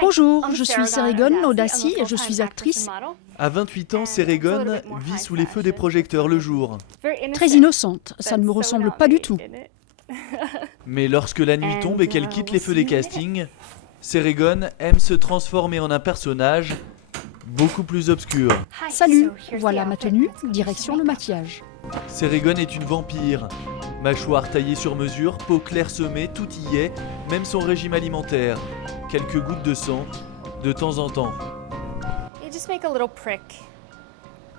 Bonjour, je suis Serigone Audassi et je suis actrice. À 28 ans, Serigone vit sous les feux des projecteurs le jour. Très innocente, ça ne me ressemble pas du tout. Mais lorsque la nuit tombe et qu'elle quitte les feux des castings, Serigone aime se transformer en un personnage beaucoup plus obscur. Salut, voilà ma tenue, direction le maquillage. Serigone est une vampire. Mâchoire taillée sur mesure, peau clairsemée, tout y est, même son régime alimentaire. Quelques gouttes de sang, de temps en temps.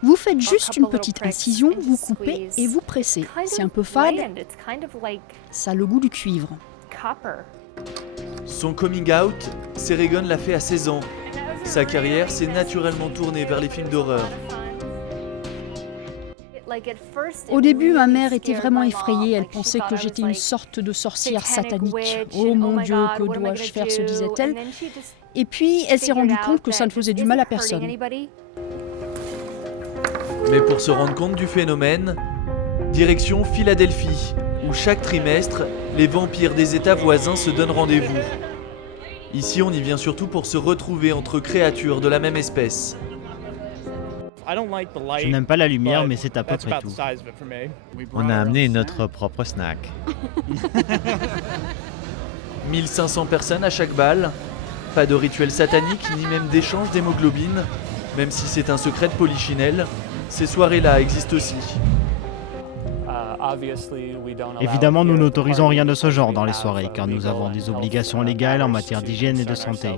Vous faites juste une petite incision, vous coupez et vous pressez. C'est un peu fade, ça a le goût du cuivre. Son coming out, Serigone l'a fait à 16 ans. Sa carrière s'est naturellement tournée vers les films d'horreur. Au début, ma mère était vraiment effrayée, elle pensait que j'étais une sorte de sorcière satanique. Oh mon Dieu, que dois-je faire, se disait-elle. Et puis, elle s'est rendue compte que ça ne faisait du mal à personne. Mais pour se rendre compte du phénomène, direction Philadelphie, où chaque trimestre, les vampires des États voisins se donnent rendez-vous. Ici, on y vient surtout pour se retrouver entre créatures de la même espèce. Je n'aime pas la lumière, mais c'est à peu près tout. On a amené notre propre snack. 1500 personnes à chaque bal. Pas de rituel satanique, ni même d'échange d'hémoglobine. Même si c'est un secret de Polichinelle, ces soirées-là existent aussi. Évidemment, nous n'autorisons rien de ce genre dans les soirées, car nous avons des obligations légales en matière d'hygiène et de santé.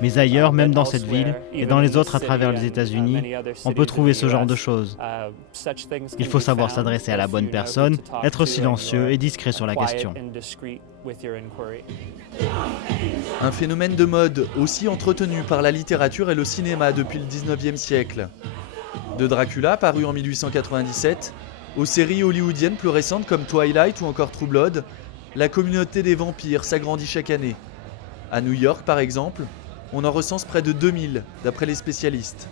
Mais ailleurs, même dans cette ville, et dans les autres à travers les États-Unis, on peut trouver ce genre de choses. Il faut savoir s'adresser à la bonne personne, être silencieux et discret sur la question. Un phénomène de mode aussi entretenu par la littérature et le cinéma depuis le 19e siècle. De Dracula, paru en 1897, aux séries hollywoodiennes plus récentes comme Twilight ou encore True Blood, la communauté des vampires s'agrandit chaque année. À New York par exemple, on en recense près de 2000 d'après les spécialistes.